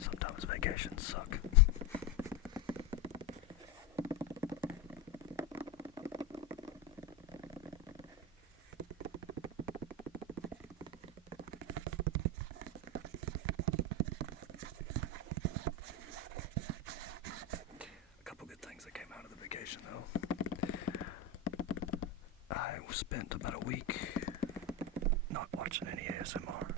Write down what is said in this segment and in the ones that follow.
Sometimes vacations suck. A couple good things that came out of the vacation, though. I spent about a week not watching any ASMR.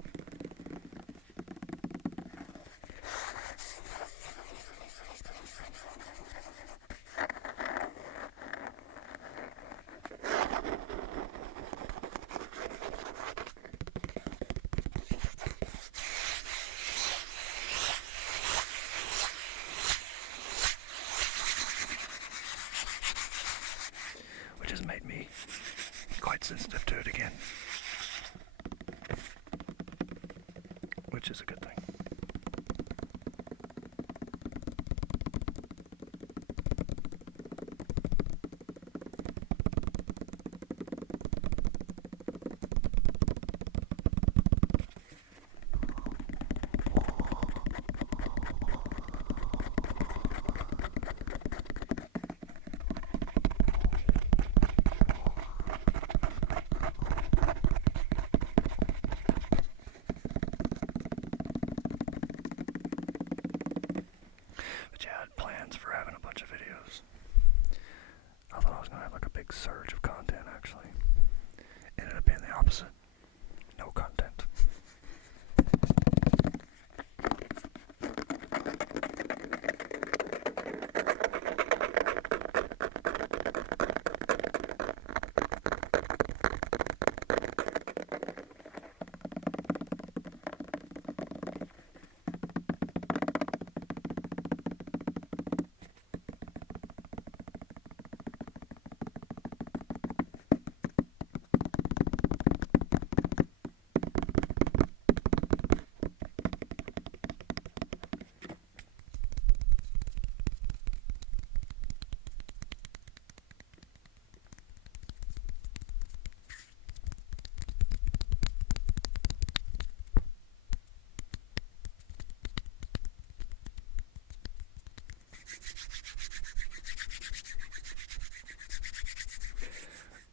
Which has made me quite sensitive to it again. Which is a good thing. But yeah, I had plans for having a bunch of videos. I thought I was going to have like a big surge of content, actually. Ended up being the opposite. No content.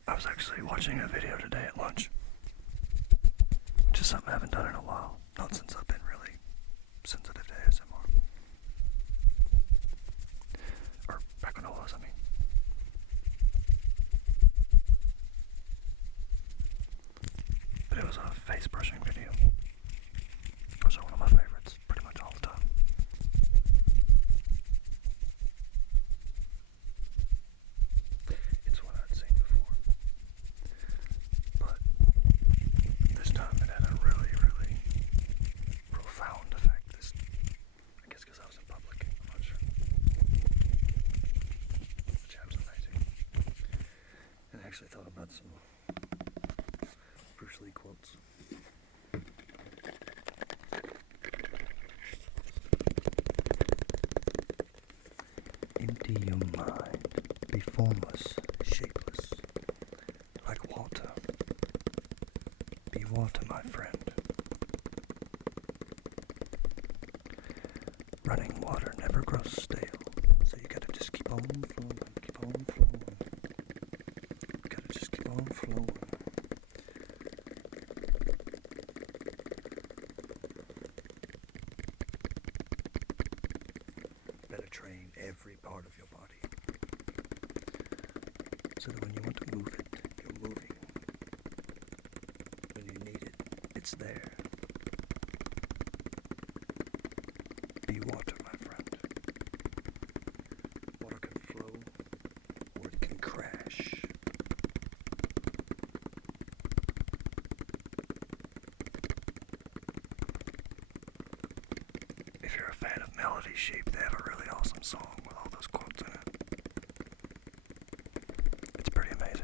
I was actually watching a video today at lunch, which is something I haven't done in a while. Not since I've been really sensitive to ASMR. Or back when I was, I mean. But it was a face brushing video. Also one of my favorites, pretty much all the time. It's one I'd seen before. But this time it had a really, really profound effect. I guess because I was in public, I'm not sure. Which was amazing. And I actually thought about some Bruce Lee quotes. Empty your mind, be formless, shapeless, like water. Be water, my friend. Running water never grows stale, so you gotta just keep on flowing, keep on flowing. You gotta just keep on flowing. Better train every part of your body, so that when you want to move it, you're moving. When you need it, it's there. Be water, my friend. Water can flow, or it can crash. If you're a fan of Melody Sheep, they have a really awesome song with all those quotes in it. It's pretty amazing.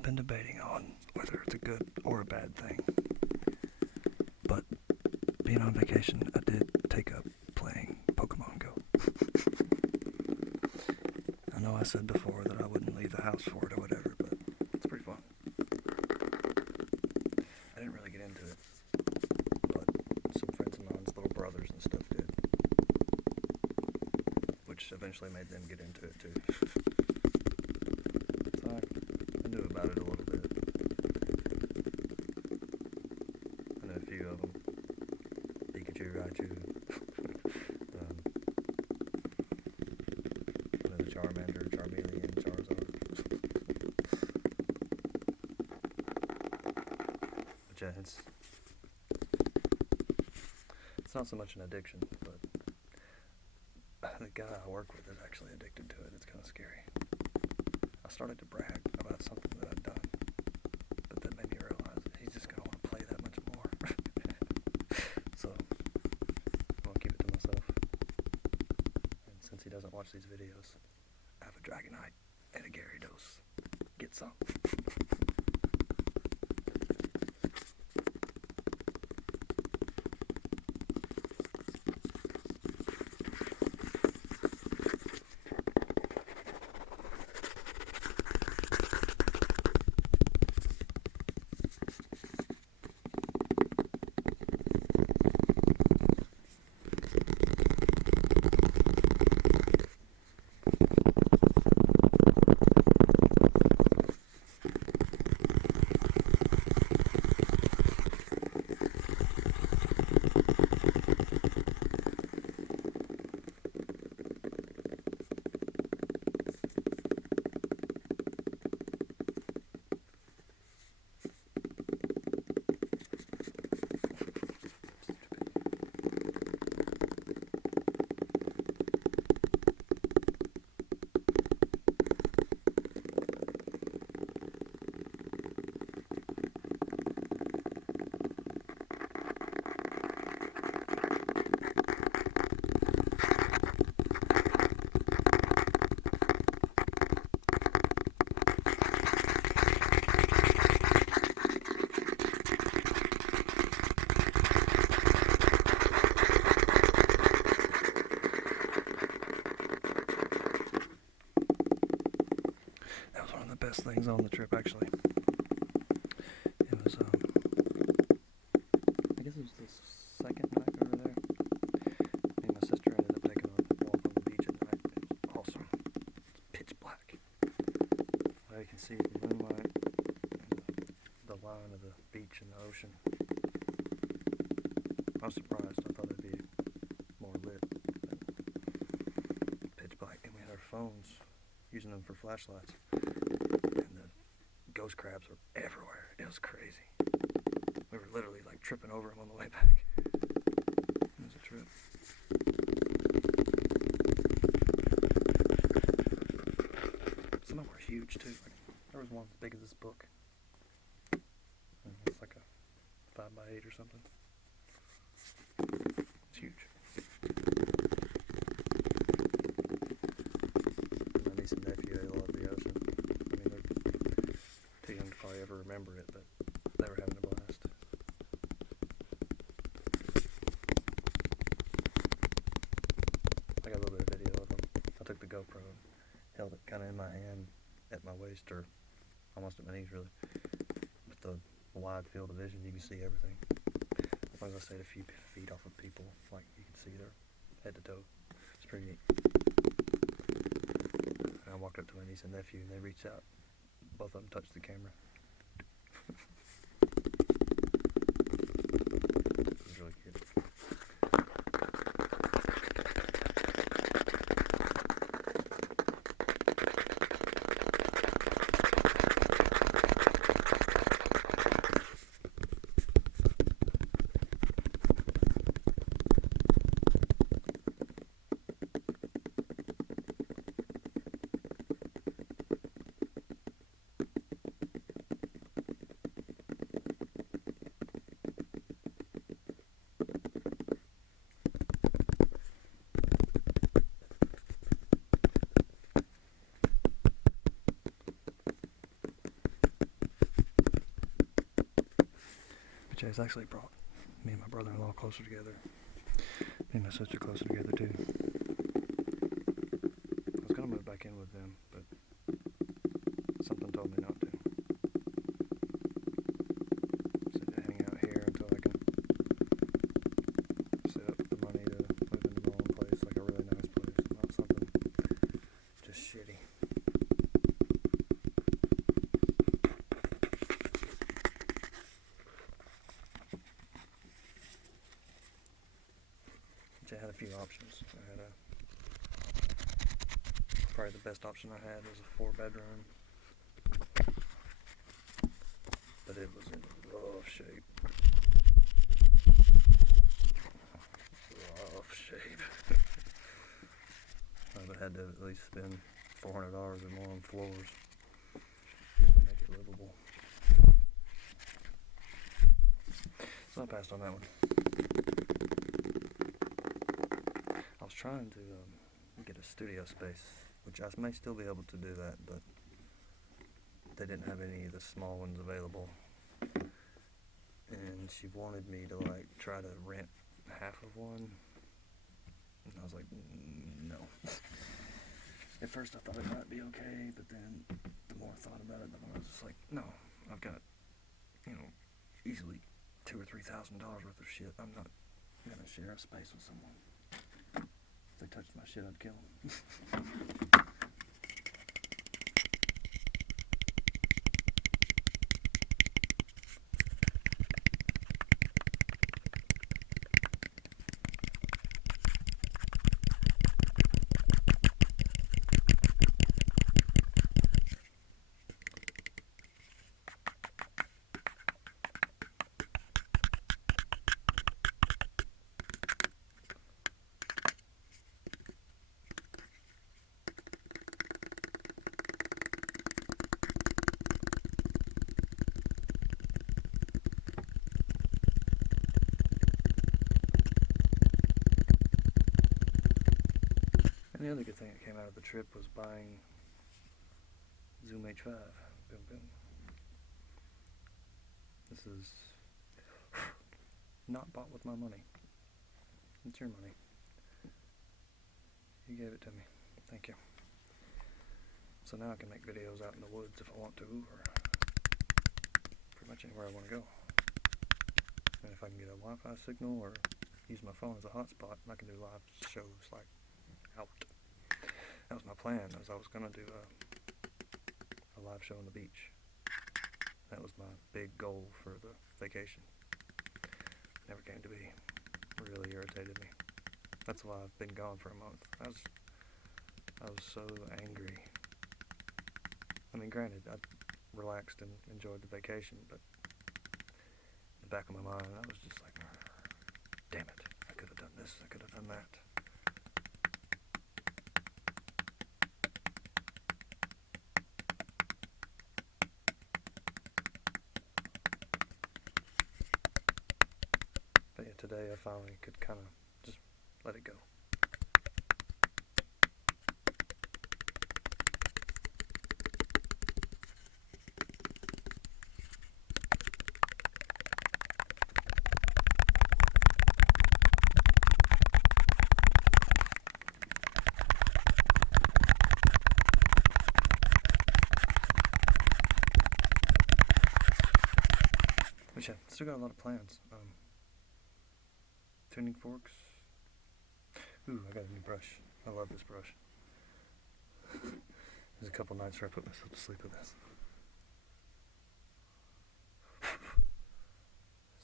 I've been debating on whether it's a good or a bad thing. But being on vacation, I did take up playing Pokemon Go. I know I said before that I wouldn't leave the house for it or whatever, but it's pretty fun. I didn't really get into it, but some friends of mine's little brothers and stuff did, which eventually made them get into it too. So I knew about it a little bit. I know a few of them. Pikachu, Raichu, I know the Charmander, Charmeleon, Charizard. But yeah, it's not so much an addiction, but the guy I work with is actually addicted to it. It's kind of scary. I started to brag about something that I'd done, but that made me realize that he's just going to want to play that much more. So, I'll keep it to myself. And since he doesn't watch these videos, I have a Dragonite and a Gyarados. Get some. Best things on the trip, actually. It was, I guess it was the second night over there. Me and my sister ended up taking a walk on the beach at night. It was awesome. It's pitch black. Now you can see the moonlight and the line of the beach and the ocean. I was surprised. I thought it'd be more lit. Pitch black. And we had our phones, using them for flashlights. Ghost crabs were everywhere. It was crazy. We were literally like tripping over them on the way back. It was a trip. Some of them were huge too. Like, there was one as big as this book. And it's like a 5x8 or something. It's huge. My niece and nephew, they love the ocean. Too young to probably ever remember it, but they were having a blast. I got a little bit of video of them. I took the GoPro and held it kind of in my hand at my waist, or almost at my knees, really. With the wide field of vision, you can see everything. As long as I stayed a few feet off of people, like you can see their head to toe. It's pretty neat. And I walked up to my niece and nephew, and they reached out. Both of them touched the camera. It was really cute. Jay's actually brought me and my brother-in-law closer together. Me and my sister closer together too. I was gonna move back in with them, but something told me not to. So to hang out here until I can set up the money to move into my own place, like a really nice place, not something just shitty. I had a few options. I had probably the best option I had was a 4-bedroom, but it was in rough shape. Rough shape. I would have had to at least spend $400 or more on floors just to make it livable. So I passed on that one. I was trying to get a studio space, which I may still be able to do that, but they didn't have any of the small ones available. And she wanted me to like try to rent half of one, and I was like, no. At first I thought it might be okay, but then the more I thought about it, the more I was just like, no, I've got, easily $2,000 or $3,000 worth of shit. I'm not gonna share a space with someone. If they touched my shit, I'd kill them. And the other good thing that came out of the trip was buying Zoom H5. Boom, boom. This is not bought with my money. It's your money. You gave it to me. Thank you. So now I can make videos out in the woods if I want to, or pretty much anywhere I want to go. And if I can get a Wi-Fi signal or use my phone as a hotspot, I can do live shows like out. That was my plan, as I was going to do a live show on the beach. That was my big goal for the vacation. Never came to be. Really irritated me. That's why I've been gone for a month. I was so angry. I mean, granted, I relaxed and enjoyed the vacation, but in the back of my mind, I was just like, damn it, I could have done this, I could have done that. But yeah, today I finally could kind of just let it go. But yeah, still got a lot of plans. Tuning forks. Ooh, I got a new brush. I love this brush. There's a couple nights where I put myself to sleep with this.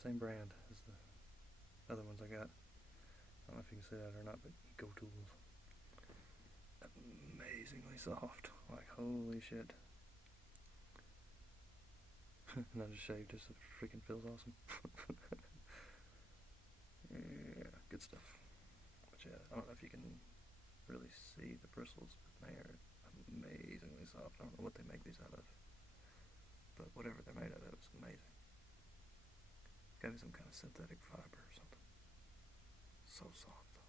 Same brand as the other ones I got. I don't know if you can see that or not, but Go Tools. Amazingly soft. Like, holy shit. And I just shaved this. It freaking feels awesome. Yeah, good stuff. But yeah, I don't know if you can really see the bristles, but they are amazingly soft. I don't know what they make these out of, but whatever they're made out of is amazing. Gotta be some kind of synthetic fiber or something. So soft though.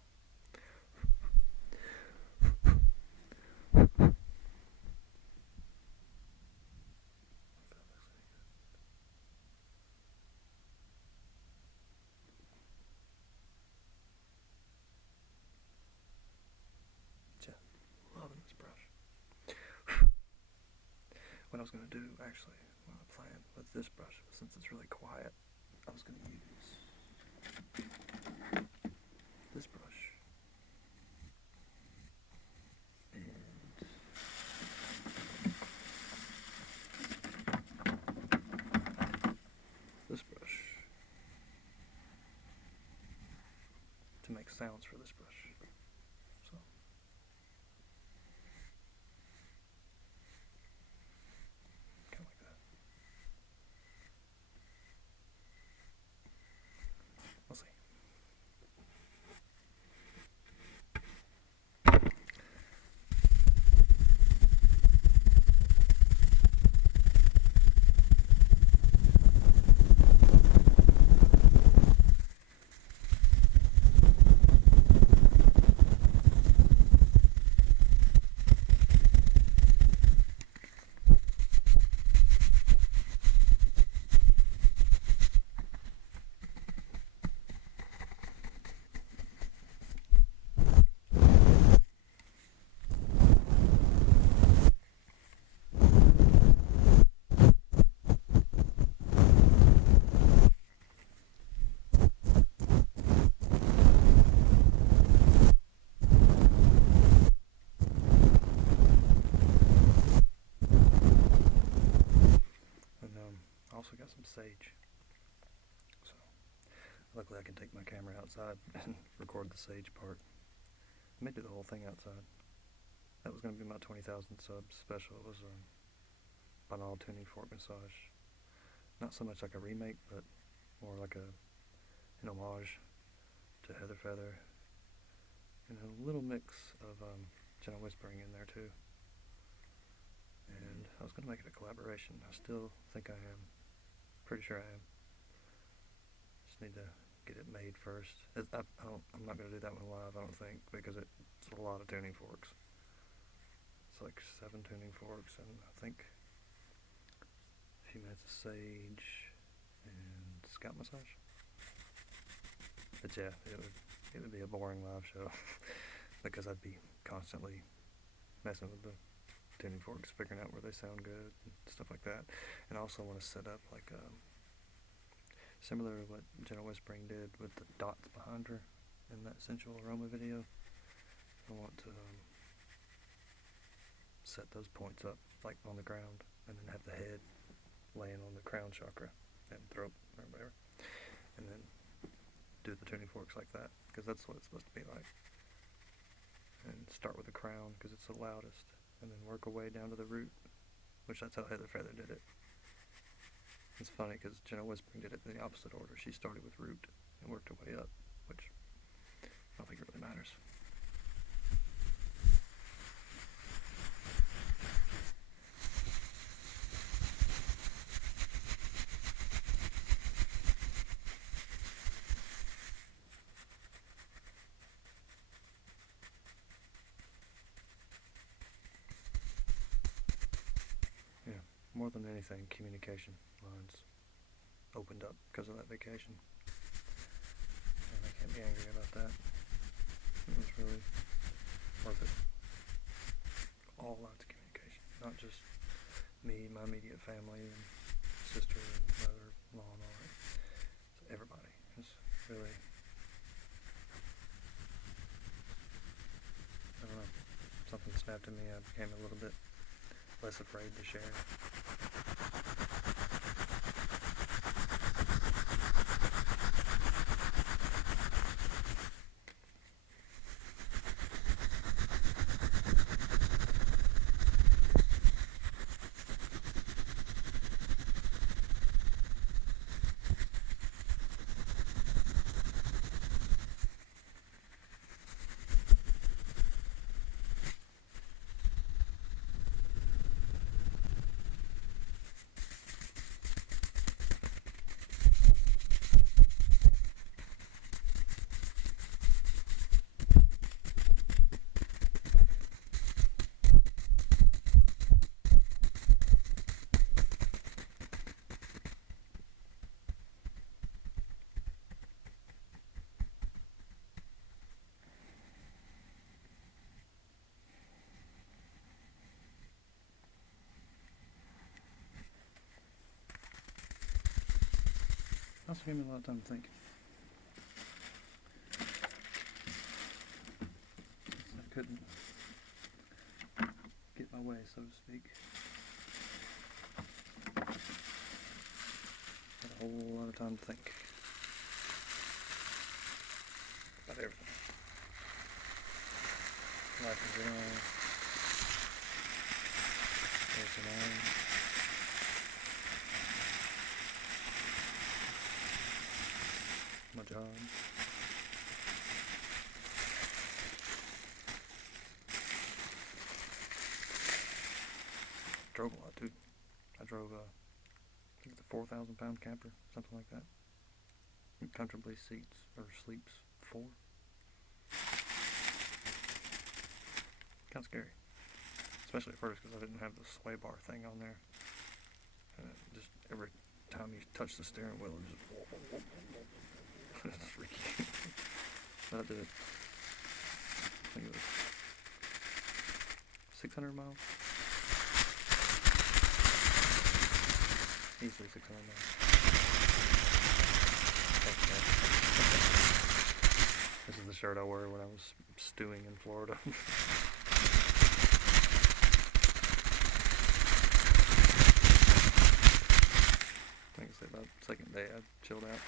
what I was going to do, actually, what I planned with this brush, since it's really quiet, I was going to use this brush and this brush to make sounds for this brush. So kind of like that. We'll see. Also got some sage, so luckily I can take my camera outside and record the sage part. I may do the whole thing outside. That was going to be my 20,000 subs special. It was a binaural tuning fork massage. Not so much like a remake, but more like an homage to Heather Feather, and a little mix of gentle whispering in there too. And I was going to make it a collaboration. I still think I am. Pretty sure I am. Just need to get it made first. I'm not going to do that one live, I don't think, because it's a lot of tuning forks. It's like 7 tuning forks, and I think a few minutes of sage and scalp massage. But yeah, it would be a boring live show because I'd be constantly messing with the tuning forks, figuring out where they sound good and stuff like that. And I also want to set up like similar to what Gentle Whispering did with the dots behind her in that sensual aroma video. I want to set those points up like on the ground, and then have the head laying on the crown chakra and throat or whatever, and then do the tuning forks like that, because that's what it's supposed to be like. And start with the crown because it's the loudest, and then work our way down to the root, which that's how Heather Feather did it. It's funny because Gentle Whispering did it in the opposite order. She started with root and worked her way up, which I don't think it really matters. More than anything, communication lines opened up because of that vacation, and I can't be angry about that. It was really worth it. All lines of communication, not just me, my immediate family, and sister and mother-in-law and all that. So everybody. It's really, I don't know, something snapped in me. I became a little bit less afraid to share. Also gave me a lot of time to think. Since I couldn't get my way, so to speak. Had a whole lot of time to think about everything. Life in general. ASMR. My job. Drove a lot too. I drove I think it's a 4,000-pound camper, something like that. It comfortably sleeps 4. Kind of scary, especially at first because I didn't have the sway bar thing on there, and it just every time you touch the steering wheel, it just it's freaky. But I did it. I think it was 600 miles. Easily 600 miles. This is the shirt I wore when I was stewing in Florida. I think it's about the second day I chilled out.